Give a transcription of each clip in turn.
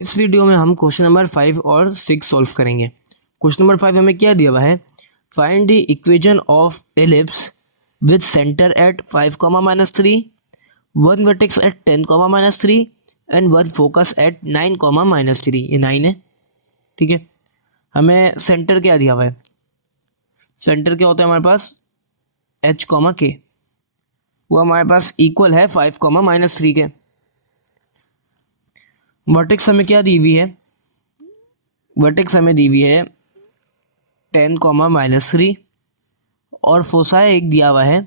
इस वीडियो में हम क्वेश्चन नंबर 5 और 6 सॉल्व करेंगे। क्वेश्चन नंबर 5 हमें क्या दिया हुआ है, find the equation of ellipse with centre at 5, -3, one vertex at 10, -3 and one focus at 9, -3। ये 9 है, ठीक है। हमें सेंटर क्या दिया हुआ है, सेंटर क्या होता है हमारे पास h, k, वो हमारे पास इक्वल है 5, -3 के। वर्टेक्स हमें क्या दी हुई है, वर्टेक्स हमें दी हुई है 10, -3 और फोसाई एक दिया हुआ है,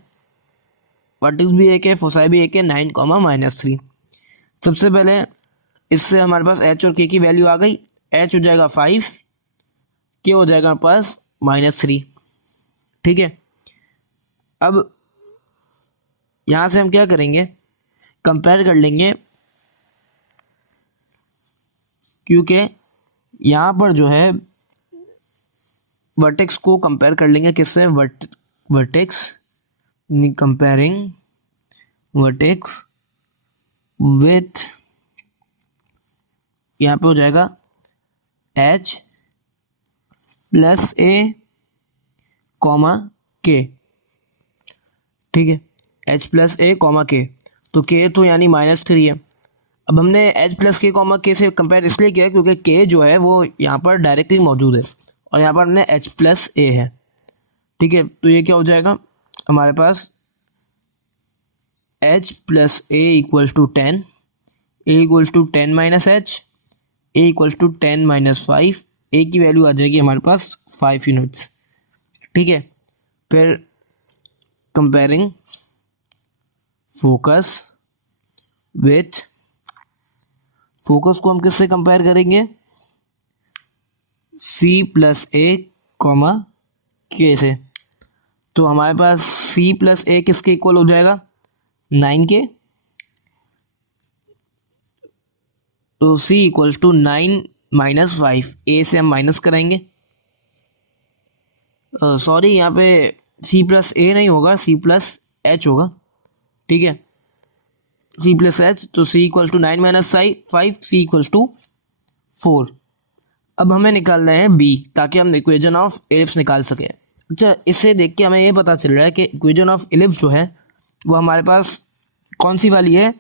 वर्टेक्स भी एक है, फोसाई भी एक है, 9, -3। सबसे पहले इससे हमारे पास h और k की वैल्यू आ गई। h हो जाएगा 5, k हो जाएगा हमारे पास -3, ठीक है। अब यहाँ से हम क्या करेंगे, कंपेयर कर लेंगे, क्योंकि यहाँ पर जो है वर्टेक्स को कंपेयर कर लेंगे किससे, वर्टेक्स, कंपेयरिंग वर्टेक्स विथ, यहाँ पे हो जाएगा h प्लस a, k, ठीक है। h प्लस a, k, तो k तो यानी -3 है। अब हमने h प्लस k से कंपेयर इसलिए किया क्योंकि k जो है वो यहाँ पर डायरेक्टली मौजूद है और यहाँ पर हमने h प्लस a है, ठीक है। तो ये क्या हो जाएगा हमारे पास, h plus a equals to 10, a equals to 10 minus h, a equals to 10 -5, a की वैल्यू आ जाएगी हमारे पास 5 यूनिट्स, ठीक है। फिर कंपेयरिंग फोकस विथ, फोकस को हम किससे कंपेयर करेंगे, c प्लस a, k से। तो हमारे पास c प्लस a किसके इक्वल हो जाएगा, 9 के। तो c इक्वल्स टू 9 -5, a से हम माइनस कराएंगे, सॉरी यहाँ पे c प्लस a नहीं होगा, c प्लस h होगा, ठीक है। c प्लस h, तो c equals to 9 -5, c equals to 4। अब हमें निकालना है b, ताकि हम इक्वेशन ऑफ एलिप्स निकाल सकें। अच्छा, इससे देख के हमें ये पता चल रहा है कि इक्वेशन ऑफ एलिप्स जो है वो हमारे पास कौन सी वाली है,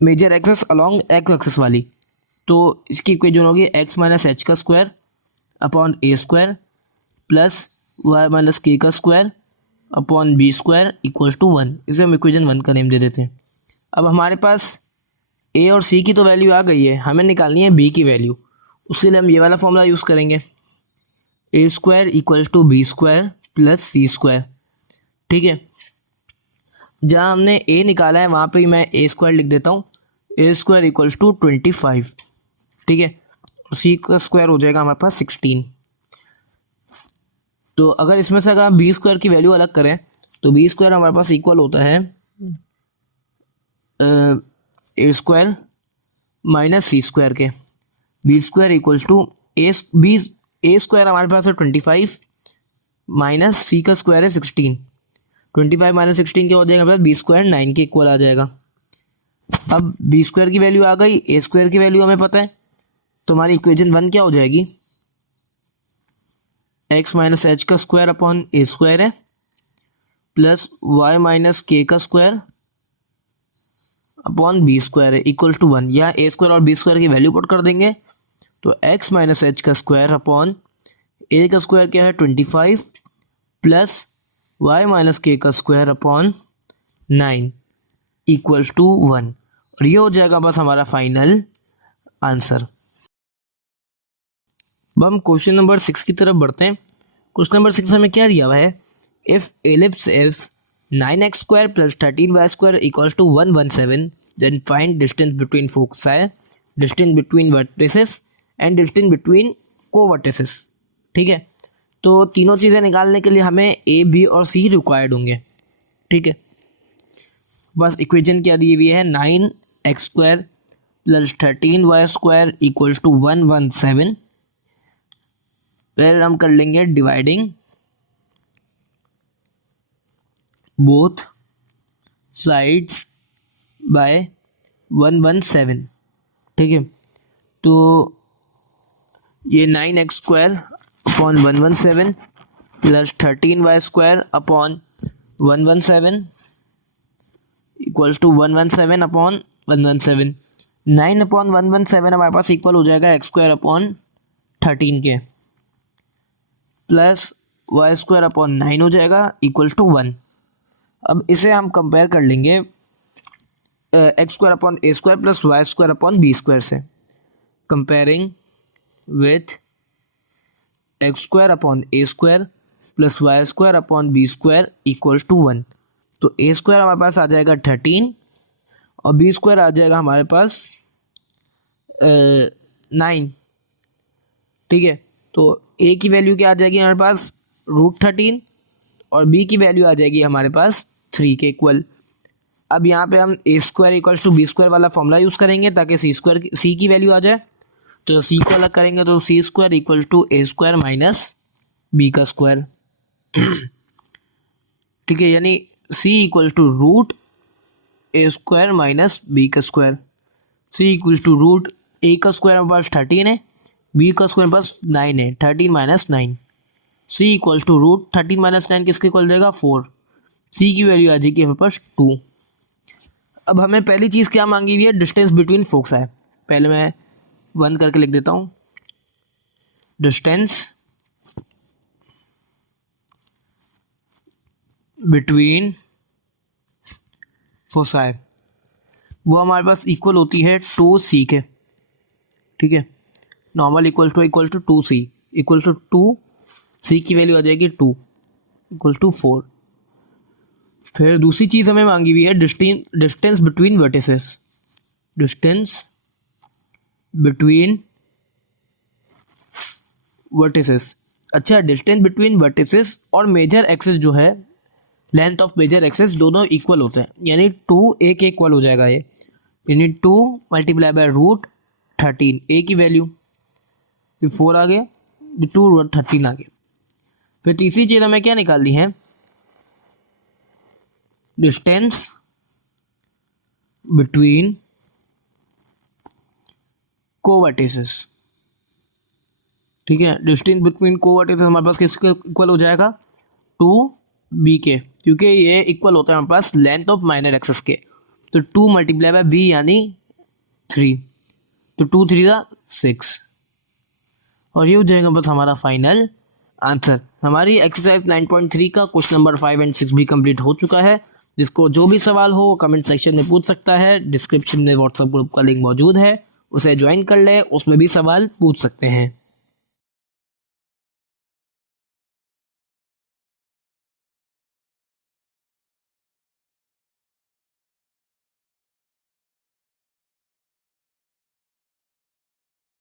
major axis along x axis वाली। तो इसकी इक्वेशन होगी x माइनस एच का square upon a square plus y minus k का square upon b square equals to 1। इसे हम इक्वेशन 1 का नेम दे देते हैं। अब हमारे पास a और c की तो वैल्यू आ गई है, हमें निकालनी है b की वैल्यू। उसके लिए हम ये वाला फॉर्मूला यूज़ करेंगे, a square equals to b square plus c square, ठीक है। जहाँ हमने a निकाला है वहाँ पे ही मैं a स्क्वायर लिख देता हूँ, a स्क्वायर इक्वल्स टू 25, ठीक है। c का स्क्वायर हो जाएगा हमारे पास 16। तो अगर इसमें से अगर हम बी स्क्वायर की वैल्यू अलग करें तो बी स्क्वायर हमारे पास इक्वल होता है a square minus c square के। B square equals to a square हमारे पास है 25 माइनस सी का स्क्वायर है 16। 25 माइनस 16 क्या हो जाएगा हमारे पास, बी स्क्वायर 9 के इक्वल आ जाएगा। अब बी स्क्वायर की वैल्यू आ गई, ए स्क्वायर की वैल्यू हमें पता है, तो हमारी इक्वेशन 1 क्या हो जाएगी, x माइनस एच का स्क्वायर अपॉन ए स्क्वायर है प्लस y माइनस के का स्क्वायर अपॉन बी स्क्वायर है इक्वल्स टू 1। यहाँ ए स्क्वायर और बी स्क्वायर की वैल्यू पुट कर देंगे तो x माइनस एच का स्क्वायर अपॉन ए का स्क्वायर क्या है 25 प्लस y माइनस के का स्क्वायर अपॉन 9 इक्वल्स टू 1। और ये हो जाएगा बस हमारा फाइनल आंसर। अब हम क्वेश्चन नंबर 6 की तरफ बढ़ते हैं। क्वेश्चन नंबर 6 हमें क्या दिया हुआ है, if ellipse is 9x square plus 13y square equals to 117, then find distance between foci, distance between vertices and distance between covertices, ठीक है। तो तीनों चीज़ें निकालने के लिए हमें ए, बी और सी रिक्वायर्ड होंगे, ठीक है। बस इक्वेशन क्या दी हुई है, 9x square plus 13y square equals to 117। फिर हम कर लेंगे डिवाइडिंग बोथ साइड्स बाय 117, ठीक है। तो ये 9x² upon 117 plus 13y² upon 117 equals to 117 upon 117। 9 upon 117 हमारे पास इक्वल हो जाएगा x² अपॉन 13 के, प्लस y² अपॉन 9 हो जाएगा इक्वल्स टू 1। अब इसे हम कंपेयर कर लेंगे x² upon a² plus y² upon b² से। Comparing with x² upon a² plus y² upon b² equals to 1। तो a² हमारे पास आ जाएगा 13 और b² आ जाएगा हमारे पास 9। ठीक है, तो a की वैल्यू क्या आ जाएगी हमारे पास √13 और b की वैल्यू आ जाएगी हमारे पास 3 के इक्वल। अब यहाँ पे हम a² इक्वल्स टू b² वाला फॉर्मूला यूज़ करेंगे ताकि c की वैल्यू आ जाए। तो c को अलग करेंगे तो c² equal to a² minus b का स्क्वायर। ठीक है, यानी c equal to √a² minus b का square. c equal to a का स्क्वायर हमारे पास 13 है, b का स्क्वायर पास 9 है, 13 minus 9। c equal to √13 minus 9 किसके इक्वल जाएगा 4। c की वैल्यू आ जाएगी हमारे पास 2। अब हमें पहली चीज़ क्या मांगी हुई है, डिस्टेंस बिटवीन फोक्स है। पहले मैं 1 करके लिख देता हूँ, डिस्टेंस बिटवीन फोसाई वो हमारे पास इक्वल होती है 2c के। ठीक है, normal equal to 2c equal to 2c की वैल्यू आ जाएगी 2 इक्वल टू 4। फिर दूसरी चीज़ हमें मांगी हुई है distance between vertices. Distance between vertices. अच्छा, डिस्टेंस बिटवीन वर्टिसेस और मेजर एक्सिस जो है, लेंथ ऑफ मेजर एक्सिस दोनों इक्वल होते हैं, यानी 2a के इक्वल हो जाएगा ये, यानी 2 मल्टीप्लाई बाय √13 a की वैल्यू, ये 4 आ गया, 2√13 आ गया। फिर तीसरी चीज़ हमें क्या निकालनी है, डिस्टेंस बिटवीन कोवर्टिसेस। ठीक है, डिस्टेंस बिटवीन कोवर्टिसेस हमारे पास किसके इक्वल हो जाएगा 2b के, क्योंकि ये इक्वल होता है हमारे पास लेंथ ऑफ माइनर एक्सिस के। तो 2 मल्टीप्लाई बाय b यानी 3, तो 2 3 6 और ये हो जाएगा बस हमारा फाइनल आंसर। हमारी एक्सरसाइज 9.3 का क्वेश्चन नंबर 5 और 6 भी कंप्लीट हो चुका है। जिसको जो भी सवाल हो कमेंट सेक्शन में पूछ सकता है। डिस्क्रिप्शन में व्हाट्सएप ग्रुप का लिंक मौजूद है, उसे ज्वाइन कर ले, उसमें भी सवाल पूछ सकते हैं।